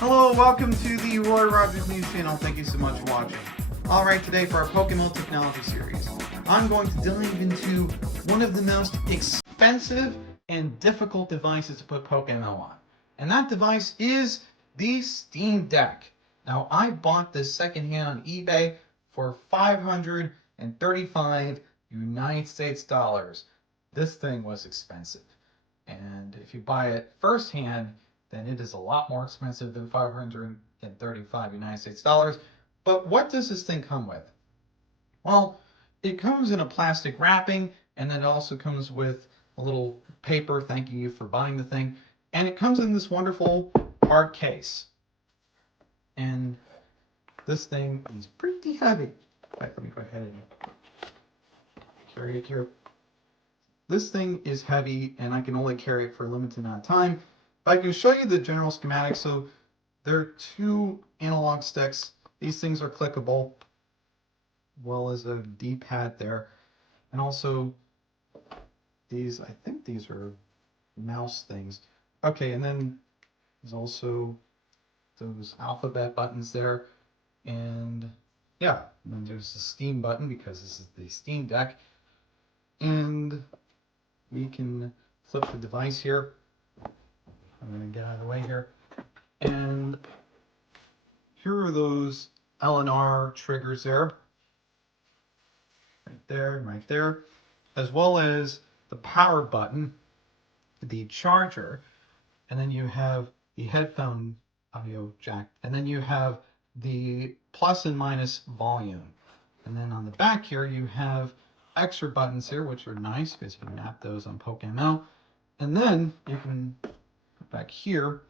Hello, welcome to the Roy Rogers News Channel. Thank you so much for watching. Alright, today for our PokeMMO Technology Series, I'm going to dive into one of the most expensive and difficult devices to put PokeMMO on. And that device is the Steam Deck. Now, I bought this secondhand on eBay for $535 United States dollars. This thing was expensive. And if you buy it firsthand, then it is a lot more expensive than $535 United States dollars. But what does this thing come with? Well, it comes in a plastic wrapping, and then it also comes with a little paper thanking you for buying the thing. And it comes in this wonderful hard case. And this thing is pretty heavy. In fact, let me go ahead and carry it here. This thing is heavy, and I can only carry it for a limited amount of time. But I can show you the general schematic. So there are two analog sticks. These things are clickable, as well as a D-pad there. And also these, I think these are mouse things. Okay, and then there's also those alphabet buttons there. And yeah, and then there's the Steam button because this is the Steam Deck. And we can flip the device here. I'm going to get out of the way here. And here are those L&R triggers there. Right there. As well as the power button, the charger, and then you have the headphone audio jack, and then you have the plus and minus volume. And then on the back here you have extra buttons here, which are nice because you can map those on PokeMMO. And then you can go back here,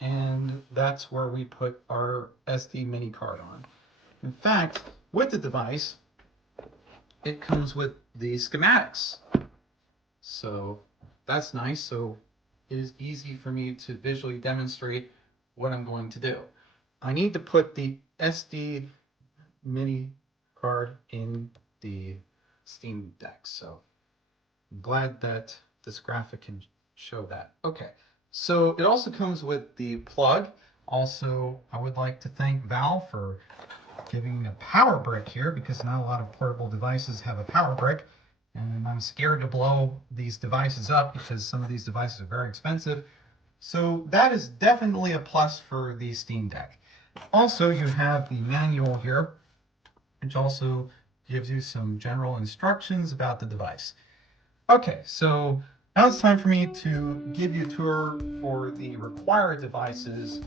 and that's where we put our SD mini card on. In fact, with the device, it comes with the schematics. So that's nice. So it is easy for me to visually demonstrate what I'm going to do. I need to put the SD mini card in the Steam Deck. So I'm glad that this graphic can show that. Okay, so it also comes with the plug. Also, I would like to thank Valve for giving a power brick here, because not a lot of portable devices have a power brick. And I'm scared to blow these devices up because some of these devices are very expensive. So that is definitely a plus for the Steam Deck. Also, you have the manual here, which also gives you some general instructions about the device. Okay, so now it's time for me to give you a tour for the required devices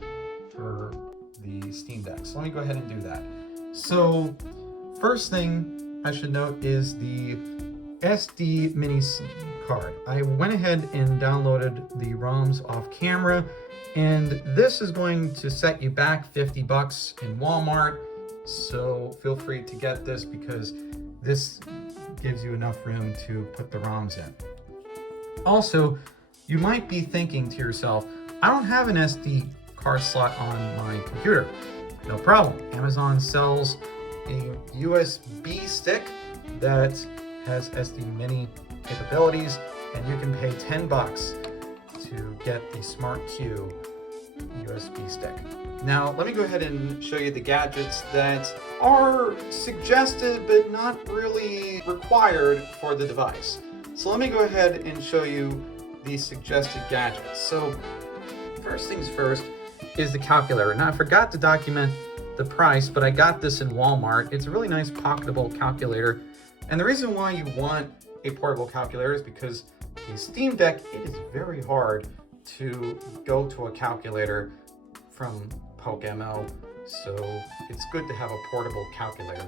for the Steam Deck. So let me go ahead and do that. So first thing I should note is the SD mini card. I went ahead and downloaded the ROMs off camera, and this is going to set you back $50 in Walmart. So feel free to get this because this gives you enough room to put the ROMs in. Also, you might be thinking to yourself, I don't have an SD card slot on my computer. No problem. Amazon sells a USB stick that has SD mini capabilities, and you can pay $10 to get the SmartQ USB stick. Now, let me go ahead and show you the gadgets that are suggested but not really required for the device. So let me go ahead and show you the suggested gadgets. So first things first is the calculator. Now, I forgot to document the price, but I got this in Walmart. It's a really nice pocketable calculator. And the reason why you want a portable calculator is because the Steam Deck, it is very hard to go to a calculator from PokeMMO, so it's good to have a portable calculator.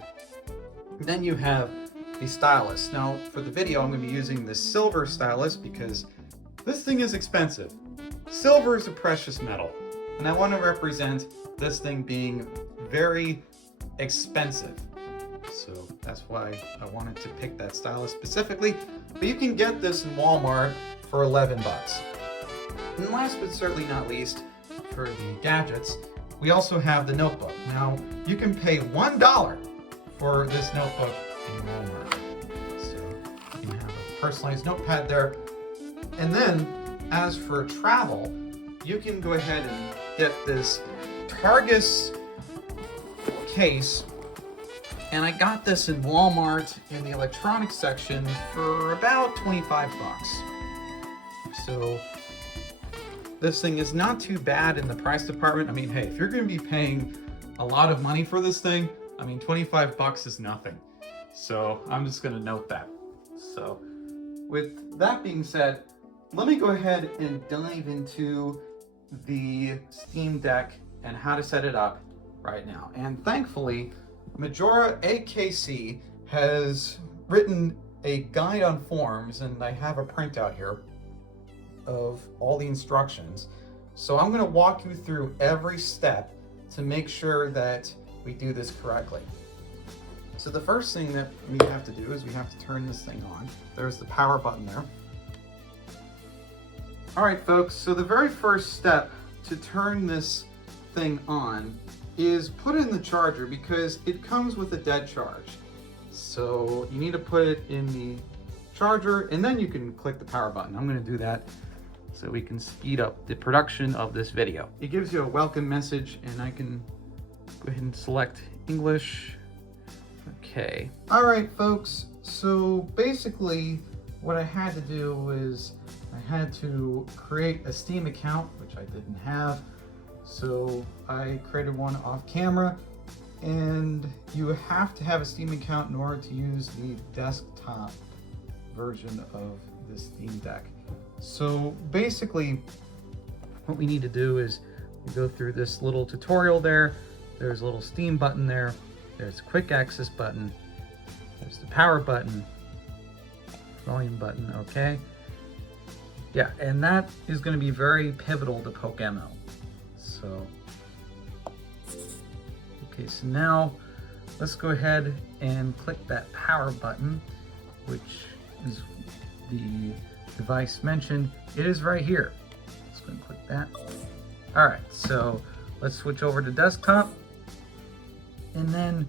Then you have the stylus. Now for the video I'm going to be using the silver stylus because this thing is expensive. Silver is a precious metal, and I want to represent this thing being very expensive. So that's why I wanted to pick that stylus specifically. But you can get this in Walmart for $11. And last but certainly not least, for the gadgets, we also have the notebook. Now, you can pay $1 for this notebook in Walmart. So you can have a personalized notepad there. And then, as for travel, you can go ahead and get this Targus case, and I got this in Walmart in the electronics section for about 25 bucks. So this thing is not too bad in the price department. I mean, hey, if you're going to be paying a lot of money for this thing, I mean, 25 bucks is nothing. So I'm just going to note that. So with that being said, let me go ahead and dive into the Steam Deck and how to set it up right now. And thankfully, Majora AKC has written a guide on forums, and I have a printout here of all the instructions. So I'm going to walk you through every step to make sure that we do this correctly. So the first thing that we have to do is we have to turn this thing on. There's the power button there. All right, folks, so the very first step to turn this thing on is put in the charger, because it comes with a dead charge. So you need to put it in the charger, and then you can click the power button. I'm going to do that so we can speed up the production of this video. It gives you a welcome message, and I can go ahead and select English. Okay. All right, folks. So basically what I had to do is I had to create a Steam account, which I didn't have. So I created one off camera, and you have to have a Steam account in order to use the desktop version of the Steam Deck. So basically what we need to do is we go through this little tutorial there. There's a little Steam button there. There's a quick access button. There's the power button, volume button, okay. Yeah, and that is going to be very pivotal to PokeMMO. So, okay, so now let's go ahead and click that power button, which is the device mentioned. It is right here. Let's go and click that. All right, so let's switch over to desktop, and then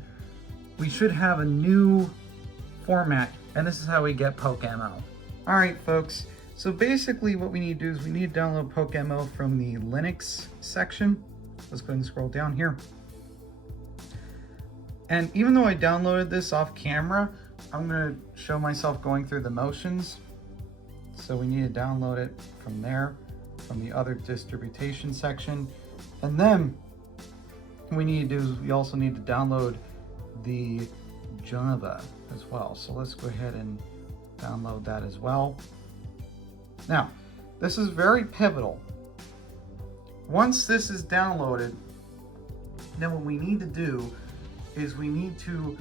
we should have a new format, and this is how we get PokeMMO. All right, folks. So basically what we need to do is we need to download PokeMMO from the Linux section. Let's go ahead and scroll down here. And even though I downloaded this off camera, I'm going to show myself going through the motions. So we need to download it from there, from the other distribution section. And then what we need to do is we also need to download the Java as well. So let's go ahead and download that as well. Now, this is very pivotal. Once this is downloaded, then what we need to do is we need to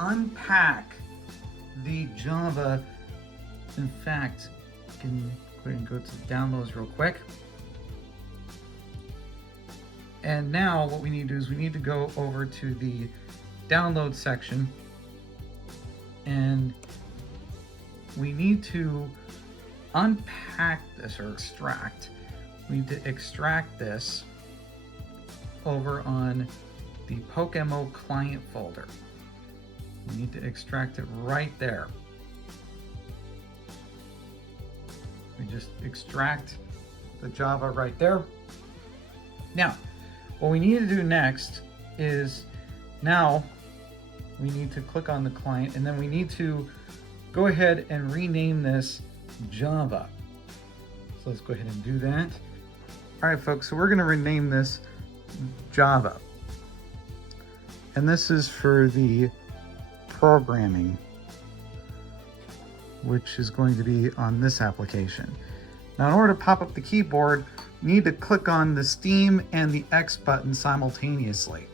unpack the Java. In fact, I can go ahead and go to downloads real quick. And now what we need to do is we need to go over to the download section, and we need to unpack this, or extract. We need to extract this over on the PokeMMO client folder. We need to extract it right there. We just extract the Java right there. Now, what we need to do next is now we need to click on the client, and then we need to go ahead and rename this Java. So let's go ahead and do that. All right, folks, so we're going to rename this Java. And this is for the programming, which is going to be on this application. Now, in order to pop up the keyboard, you need to click on the Steam and the X button simultaneously.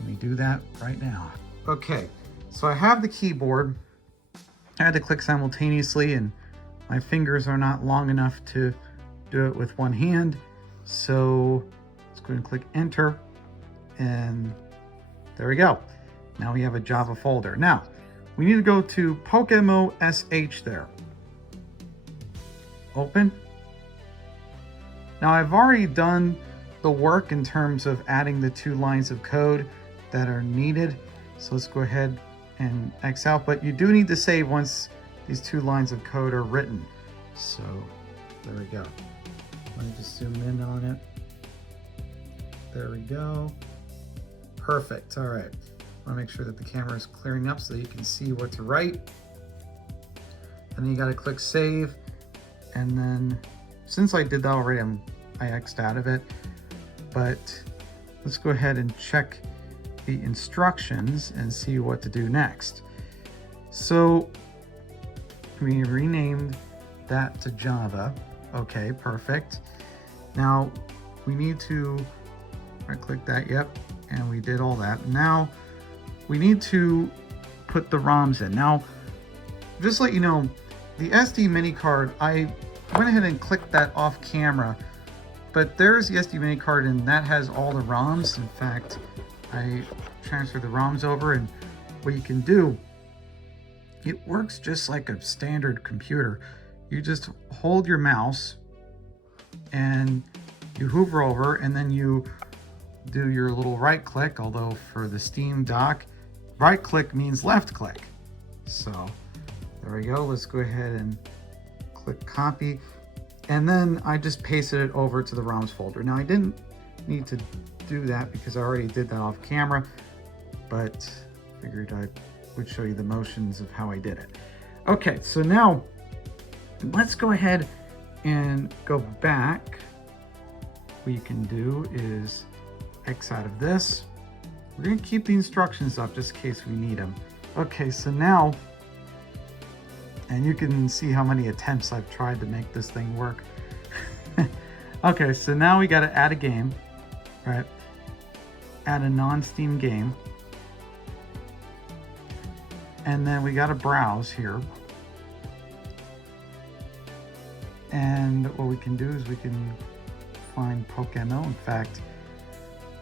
Let me do that right now. Okay, so I have the keyboard. I had to click simultaneously, and my fingers are not long enough to do it with one hand. So let's go ahead and click enter, and there we go. Now we have a Java folder. Now we need to go to PokeMMO SH there. Open. Now I've already done the work in terms of adding the 2 lines of code that are needed. So let's go ahead and X out, but you do need to save once these 2 lines of code are written. So there we go. Let me just zoom in on it. There we go. Perfect. All right. I want to make sure that the camera is clearing up so you can see what to write. And then you got to click save. And then since I did that already, I X'd out of it. But let's go ahead and check the instructions and see what to do next. So we renamed that to Java. Okay, perfect. Now we need to right click that, yep, and we did all that. Now we need to put the ROMs in. Now, just to let you know, the SD mini card, I went ahead and clicked that off camera, but there's the SD mini card and that has all the ROMs. In fact, I transferred the ROMs over, and what you can do, it works just like a standard computer. You just hold your mouse and you hover over, and then you do your little right click, although for the Steam dock, right click means left click. So there we go. Let's go ahead and click copy. And then I just pasted it over to the ROMs folder. Now I didn't need to do that because I already did that off camera, but figured I would show you the motions of how I did it. Okay, so now let's go ahead and go back. What you can do is X out of this. We're gonna keep the instructions up just in case we need them. Okay, so now, and you can see how many attempts I've tried to make this thing work. Okay, so now we gotta add a game, right? Add a non-Steam game. And then we gotta browse here. And what we can do is we can find PokeMMO. In fact,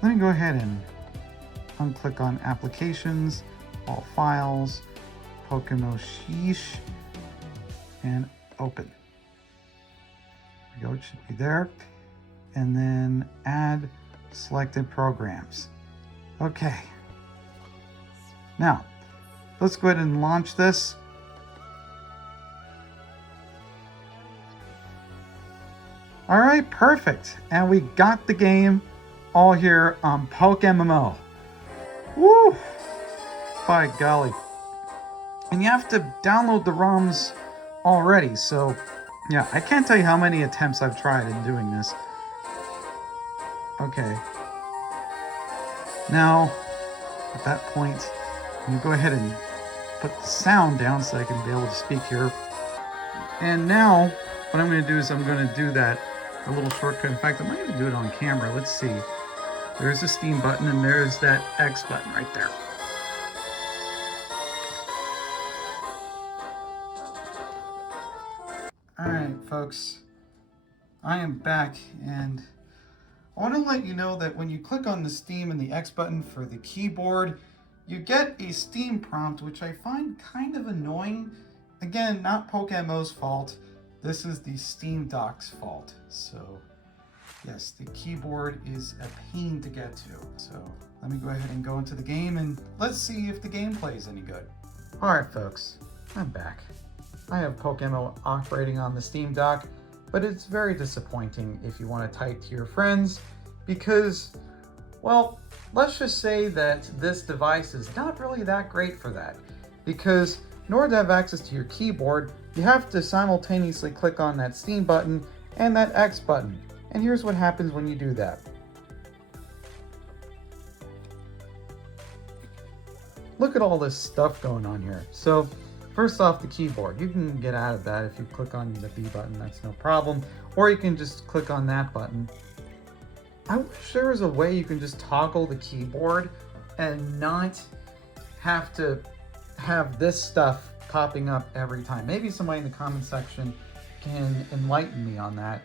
let me go ahead and unclick on applications, all files, PokeMMO sheesh, and open. There we go, it should be there. And then add selected programs. Okay. Now, let's go ahead and launch this. All right, perfect. And we got the game all here on PokeMMO. Woo! By golly. And you have to download the ROMs already. So, yeah, I can't tell you how many attempts I've tried in doing this. Okay. Now, at that point, you go ahead and put the sound down so I can be able to speak here. And now, what I'm going to do is I'm going to do that a little shortcut. In fact, I'm not going to do it on camera. Let's see. There's a Steam button and there's that X button right there. Alright folks, I am back, and I want to let you know that when you click on the Steam and the X button for the keyboard, you get a Steam prompt, which I find kind of annoying. Again, not PokeMMO's fault. This is the Steam dock's fault. So yes, the keyboard is a pain to get to. So let me go ahead and go into the game and let's see if the gameplay is any good. Alright folks, I'm back. I have PokeMMO operating on the Steam dock, but it's very disappointing if you want to type to your friends because, well, let's just say that this device is not really that great for that, because in order to have access to your keyboard, you have to simultaneously click on that Steam button and that X button. And here's what happens when you do that. Look at all this stuff going on here. So first off, the keyboard. You can get out of that if you click on the B button, that's no problem. Or you can just click on that button. I wish there was a way you can just toggle the keyboard and not have to have this stuff popping up every time. Maybe somebody in the comment section can enlighten me on that.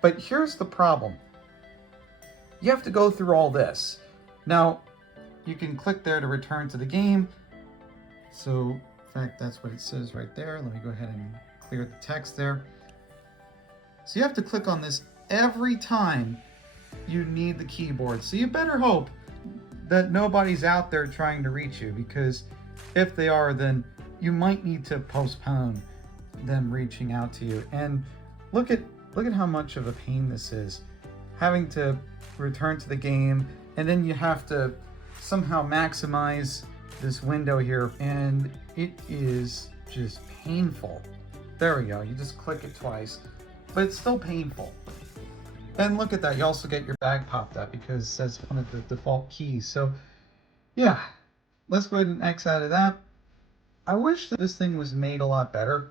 But here's the problem. You have to go through all this. Now, you can click there to return to the game. So, in fact, that's what it says right there. Let me go ahead and clear the text there. So you have to click on this every time you need the keyboard. So you better hope that nobody's out there trying to reach you, because if they are, then you might need to postpone them reaching out to you. And look at how much of a pain this is. having to return to the game, and then you have to somehow maximize this window here, and it is just painful. There we go, you just click it twice, but it's still painful. And look at that, you also get your bag popped up because it says one of the default keys. So yeah, let's go ahead and X out of that. I wish that this thing was made a lot better.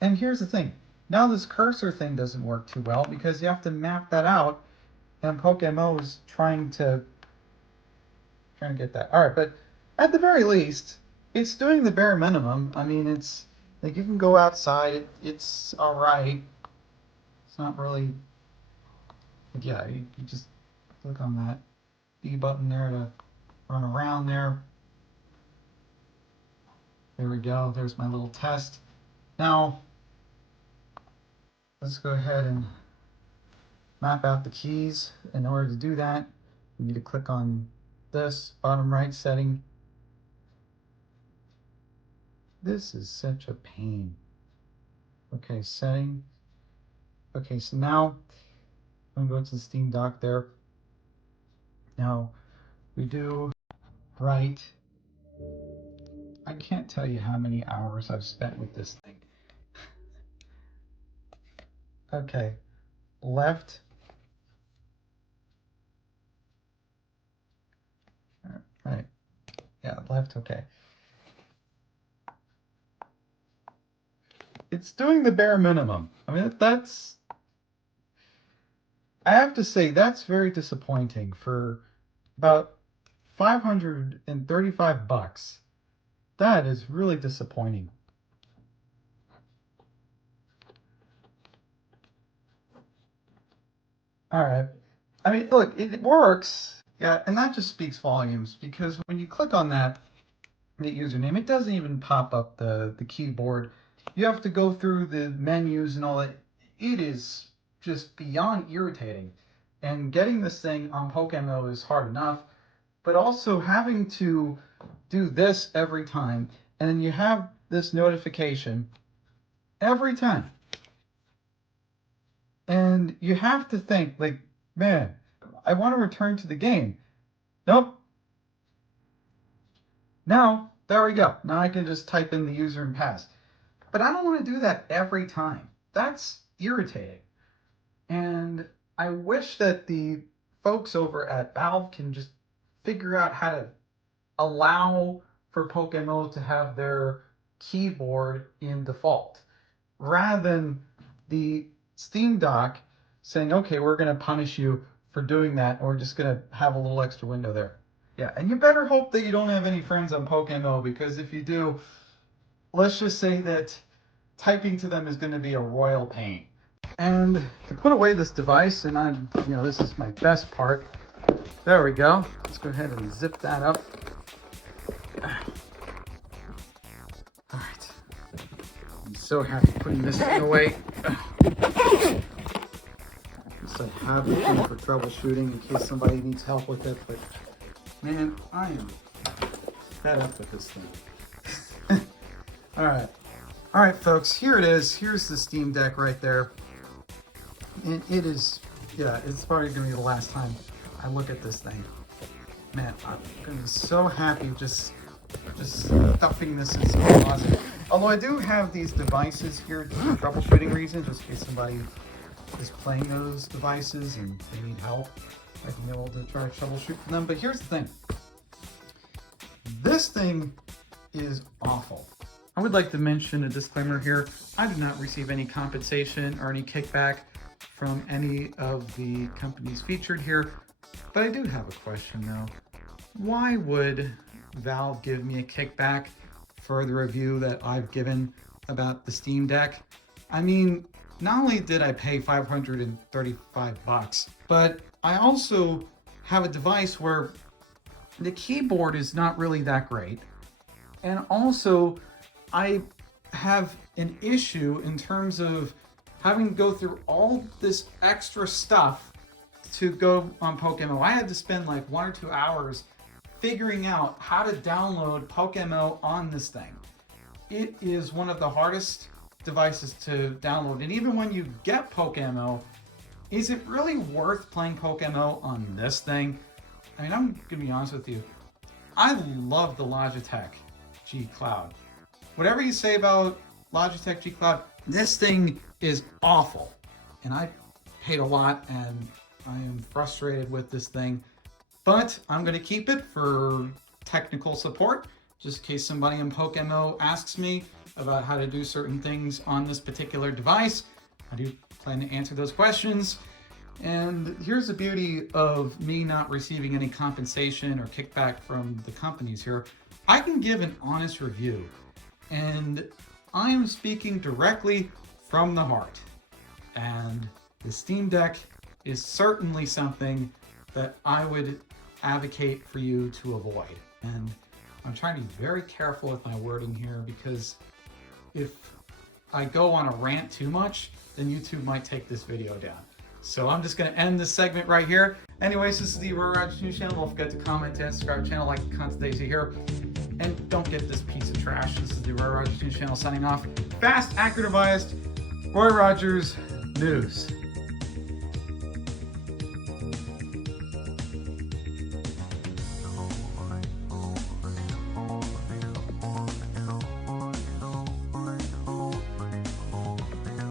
And here's the thing, now this cursor thing doesn't work too well because you have to map that out, and PokeMMO is trying to get that. All right, but at the very least, it's doing the bare minimum. I mean, it's like you can go outside. It's all right. It's not really. Yeah, you just click on that B button there to run around there. There we go. There's my little test. Now, let's go ahead and map out the keys. In order to do that, you need to click on this bottom right setting. This is such a pain. Okay, setting. Okay, so now I'm going to go to the Steam dock there. Now we do right. I can't tell you how many hours I've spent with this thing. Okay, left. Right. Yeah, left. Okay. It's doing the bare minimum. I mean, that's. I have to say that's very disappointing for about $535. That is really disappointing. All right. I mean, look, it works. Yeah, and that just speaks volumes because when you click on that, the username, it doesn't even pop up the keyboard. You have to go through the menus and all that. It is just beyond irritating. And getting this thing on PokeMMO is hard enough, but also having to do this every time, and then you have this notification every time. And you have to think, like, man, I want to return to the game. Nope. Now, there we go. Now I can just type in the user and pass. But I don't want to do that every time. That's irritating. And I wish that the folks over at Valve can just figure out how to allow for PokeMMO to have their keyboard in default, rather than the Steam dock saying, okay, we're going to punish you for doing that, or we're just going to have a little extra window there. Yeah, and you better hope that you don't have any friends on PokeMMO, because if you do, let's just say that typing to them is going to be a royal pain. And to put away this device, and this is my best part. There we go. Let's go ahead and zip that up. All right. I'm so happy putting this thing away. Just I have it for troubleshooting in case somebody needs help with it, but man, I am fed up with this thing. All right, folks, here it is. Here's the Steam Deck right there. And it is, yeah, it's probably going to be the last time I look at this thing. Man, I'm going to be so happy just stuffing this in some closet. Although I do have these devices here for troubleshooting reasons, just in case somebody is playing those devices and they need help. I can be able to try to troubleshoot for them. But here's the thing. This thing is awful. I would like to mention a disclaimer here. I did not receive any compensation or any kickback from any of the companies featured here. But I do have a question though. Why would Valve give me a kickback for the review that I've given about the Steam Deck? I mean, not only did I pay $535, but I also have a device where the keyboard is not really that great. And also, I have an issue in terms of having to go through all this extra stuff to go on PokeMMO. I had to spend like 1 or 2 hours figuring out how to download PokeMMO on this thing. It is one of the hardest devices to download, and even when you get PokeMMO, Is it really worth playing PokeMMO on this thing? I mean, I'm gonna be honest with you. I love the Logitech G Cloud. Whatever you say about Logitech G Cloud, this thing is awful. And I paid a lot and I am frustrated with this thing. But I'm gonna keep it for technical support, just in case somebody in PokeMMO asks me about how to do certain things on this particular device. I do plan to answer those questions. And here's the beauty of me not receiving any compensation or kickback from the companies here. I can give an honest review, and I am speaking directly from the heart. And the Steam Deck is certainly something that I would advocate for you to avoid. And I'm trying to be very careful with my wording here, because if I go on a rant too much, then YouTube might take this video down. So I'm just going to end this segment right here. Anyways, this is the Aurora Rogers News Channel. Don't forget to comment and subscribe to the channel, like the content that you here. And don't get this piece of trash. This is the Aurora Rogers News Channel signing off. Fast, accurate, and biased. Roy Rogers News.